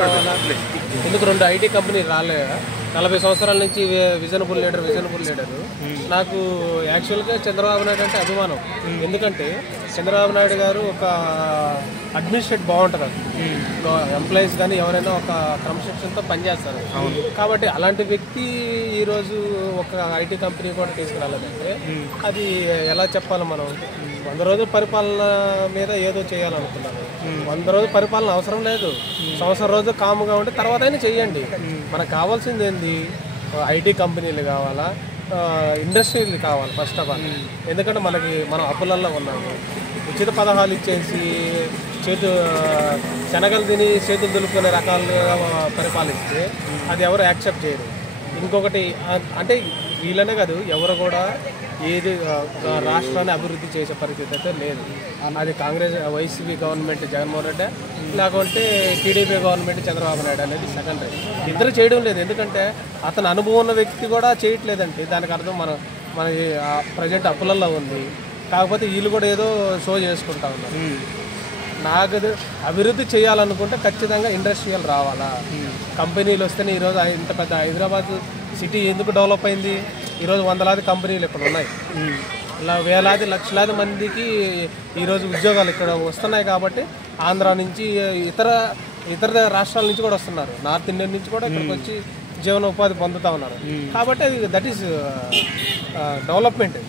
కావాలా, ఎందుకు 2 IT company రాలే? 40 సంవత్సరాల నుంచి విజనబుల్ లీడర్ నాకు యాక్చువల్గా చంద్రబాబు నాయుడు అంటే అభిమానం. ఎందుకంటే చంద్రబాబు నాయుడు గారు ఒక అడ్మినిస్ట్రేట్ బాగుంటుంది, ఎంప్లాయీస్ కానీ ఎవరైనా ఒక క్రమశిక్షణతో పనిచేస్తారు. కాబట్టి అలాంటి వ్యక్తి ఈరోజు ఒక ఐటీ కంపెనీ కూడా తీసుకురాలేదంటే అది ఎలా చెప్పాలి? మనం 100 రోజుల పరిపాలన మీద ఏదో చేయాలనుకున్నాను. 100 రోజుల పరిపాలన అవసరం లేదు. సంవత్సరం రోజు కాముగా ఉంటే తర్వాత అయినా చెయ్యండి. మనకు కావాల్సింది ఏంది? ఐటీ కంపెనీలు కావాలా, ఇండస్ట్రీలు కావాలి ఫస్ట్ ఆఫ్ ఆల్. ఎందుకంటే మనం అప్పులల్లో ఉన్నాము. ఉచిత పథకాలు ఇచ్చేసి శనగలు తిని చేతులు దులుపుకునే రకాలుగా పరిపాలిస్తే అది ఎవరు యాక్సెప్ట్ చేయరు. ఇంకొకటి అంటే వీళ్ళనే కాదు, ఎవరు కూడా ఏది రాష్ట్రాన్ని అభివృద్ధి చేసే పరిస్థితి అయితే లేదు. అది కాంగ్రెస్ వైసీపీ గవర్నమెంట్ జగన్మోహన్ రెడ్డి, లేకుంటే టీడీపీ గవర్నమెంట్ చంద్రబాబు నాయుడు అనేది సెకండరీ. ఇద్దరు చేయడం లేదు. ఎందుకంటే అతను అనుభవం ఉన్న వ్యక్తి కూడా చేయట్లేదండి. దానికి అర్థం మన ప్రజెంట్ అప్పులల్లో ఉంది. కాకపోతే వీళ్ళు కూడా ఏదో షో చేసుకుంటా ఉన్నారు. నాకు అభివృద్ధి చేయాలనుకుంటే ఖచ్చితంగా ఇండస్ట్రియల్ రావాలా, కంపెనీలు వస్తేనే. ఈరోజు ఇంత పెద్ద హైదరాబాద్ సిటీ ఎందుకు డెవలప్ అయింది? ఈరోజు 100లాది కంపెనీలు ఇక్కడ ఉన్నాయి. ఇలా వేలాది లక్షలాది మందికి ఈరోజు ఉద్యోగాలు ఇక్కడ వస్తున్నాయి. కాబట్టి ఆంధ్ర నుంచి ఇతర రాష్ట్రాల నుంచి కూడా వస్తున్నారు. నార్త్ ఇండియన్ నుంచి కూడా ఇక్కడికి వచ్చి జీవనోపాధి పొందుతూ ఉన్నారు. కాబట్టి అది దట్ ఈస్ డెవలప్మెంట్.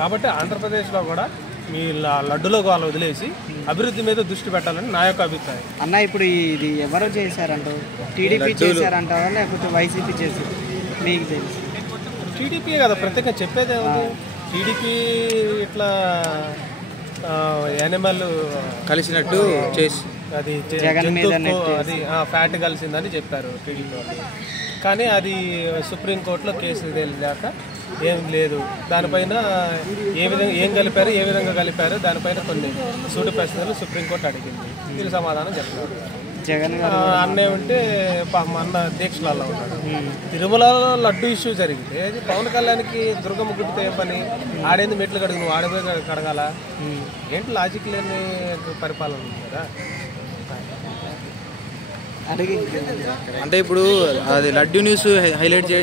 కాబట్టి ఆంధ్రప్రదేశ్లో కూడా మీ లడ్డులో వాళ్ళు వదిలేసి అభివృద్ధి మీద దృష్టి పెట్టాలని నా యొక్క అభిప్రాయం. అన్న, ఇప్పుడు ఇది ఎవరో చేశారంటావు? టీడీపీ చేశారంటావా లేకపోతే వైసీపీ చేశారు? మీకు తెలుసు. టీడీపీ కదా ప్రత్యేకంగా చెప్పేదే ఉంది. టీడీపీ ఇట్లా యానిమల్ కలిసినట్టు చేసి అది అది ఫ్యాట్ కలిసిందని చెప్పారు టీడీపీ వాళ్ళు. కానీ అది సుప్రీంకోర్టులో కేసు తెలియక ఏం లేదు. దానిపైన ఏం కలిపారు, ఏ విధంగా కలిపారు, దానిపైన కొన్ని సూటి ప్రశ్నలు సుప్రీంకోర్టు అడిగింది. వీళ్ళు సమాధానం చెప్తున్నారు. జగన్ అన్నే ఉంటే అన్న దీక్షలలో ఉన్నాడు. తిరుమలలో లడ్డు ఇష్యూ జరిగితే పవన్ కళ్యాణ్కి దుర్గమ్మ గుడితే పని? ఆడేంది మెట్లు కడుగు, నువ్వు ఆడిపోయి కడగాల? ఏంటి లాజిక్ లేని పరిపాలన ఉంది కదా. అంటే ఇప్పుడు అది లడ్డు న్యూస్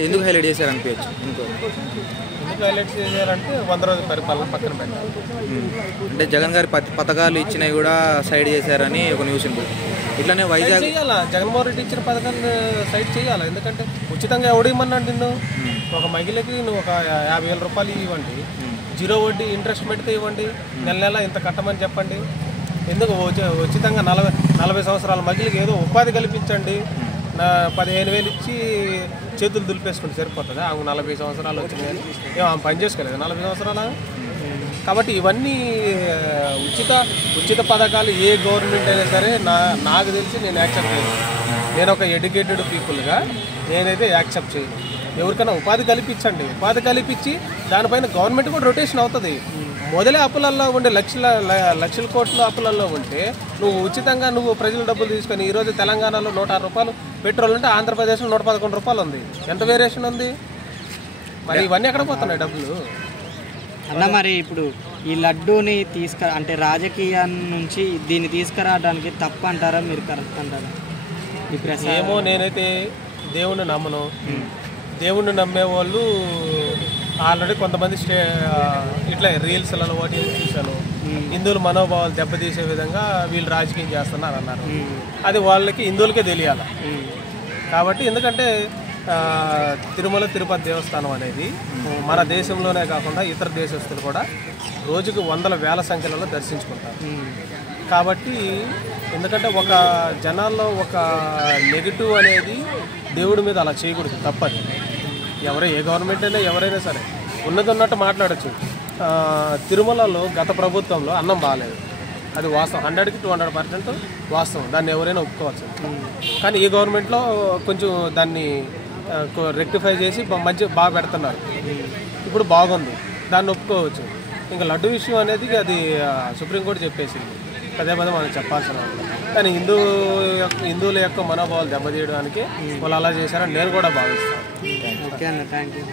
ఎందుకు హైలైట్ చేశారు అనిపించచ్చు? ఎందుకు హైలైట్ చేశారంటే 100 రోజుల పరిపాలన పక్కన పెట్టారు. అంటే జగన్ గారి పథకాలు ఇచ్చినవి కూడా సైడ్ చేశారని ఒక న్యూస్ ఉంటుంది. ఇట్లానే వైజాగ్ చేయాలా, జగన్మోహన్ రెడ్డి ఇచ్చిన పథకాన్ని సైడ్ చేయాలా? ఎందుకంటే ఉచితంగా ఎవడేమన్నాడు నిన్ను? ఒక మహిళకి నువ్వు ఒక 50,000 రూపాయలు ఇవ్వండి, 0 వడ్డీ ఇంట్రెస్ట్ పెడితే ఇవ్వండి, నెల ఇంత కట్టమని చెప్పండి. ఎందుకు ఉచితంగా 40 సంవత్సరాల మహిళకి ఏదో ఉపాధి కల్పించండి. 15,000 ఇచ్చి చేతులు దులిపేసుకుంటే సరిపోతుంది. ఆమె 40 సంవత్సరాలు వచ్చింది కానీ ఆమె పని చేసుకోలేదు 40 సంవత్సరాలు. కాబట్టి ఇవన్నీ ఉచిత పథకాలు ఏ గవర్నమెంట్ అయినా సరే నాకు తెలిసి నేను యాక్సెప్ట్ చేయను. నేను ఒక ఎడ్యుకేటెడ్ పీపుల్గా నేనైతే యాక్సెప్ట్ చేయను. ఎవరికైనా ఉపాధి కల్పించండి, ఉపాధి కల్పించి దానిపైన గవర్నమెంట్ కూడా రొటేషన్ అవుతుంది. మొదలే అప్పులల్లో ఉండే లక్షల కోట్ల అప్పులల్లో ఉంటే నువ్వు ఉచితంగా ప్రజల డబ్బులు తీసుకొని ఈరోజు తెలంగాణలో 106 రూపాయలు పెట్రోల్ ఉంటే ఆంధ్రప్రదేశ్లో 111 రూపాయలు ఉంది. ఎంత వేరియేషన్ ఉంది? మరి ఇవన్నీ ఎక్కడ పోతున్నాయి డబ్బులు? అన్న, మరి ఇప్పుడు ఈ లడ్డూని అంటే రాజకీయం నుంచి దీన్ని తీసుకురావడానికి తప్పు అంటారా, మీరు కరెక్ట్ అంటారా? ఏమో, నేనైతే దేవుణ్ణి నమ్మను. దేవుణ్ణి నమ్మే వాళ్ళు ఆల్రెడీ కొంతమంది ఇట్లా రీల్స్లలో వాటి చూశాను. హిందువుల మనోభావాలు దెబ్బతీసే విధంగా వీళ్ళు రాజకీయం చేస్తున్నారు అన్నారు. అది వాళ్ళకి హిందువులకే తెలియాలి. కాబట్టి ఎందుకంటే తిరుమల తిరుపతి దేవస్థానం అనేది మన దేశంలోనే కాకుండా ఇతర దేశస్తులు కూడా రోజుకు 100,000 సంఖ్యలలో దర్శించుకుంటారు. కాబట్టి ఎందుకంటే ఒక జనాల్లో ఒక నెగిటివ్ అనేది దేవుడి మీద అలా చేయకూడదు, తప్పది. ఏ గవర్నమెంట్ అయినా ఎవరైనా సరే ఉన్నది ఉన్నట్టు మాట్లాడచ్చు. తిరుమలలో గత ప్రభుత్వంలో అన్నం బాగాలేదు, అది వాస్తవం. 100కి 200% వాస్తవం. దాన్ని ఎవరైనా ఒప్పుకోవచ్చు. కానీ ఈ గవర్నమెంట్లో కొంచెం దాన్ని రెక్టిఫై చేసి బాగా పెడుతున్నారు. ఇప్పుడు బాగుంది, దాన్ని ఒప్పుకోవచ్చు. ఇంకా లడ్డు విషయం అనేది అది సుప్రీంకోర్టు చెప్పేసింది, పదే మనం చెప్పాల్సిన. కానీ హిందువుల యొక్క మనోభావాలు దెబ్బతీయడానికి వాళ్ళు అలా చేశారని నేను కూడా భావిస్తాను. ఓకే అన్న, థ్యాంక్ యూ.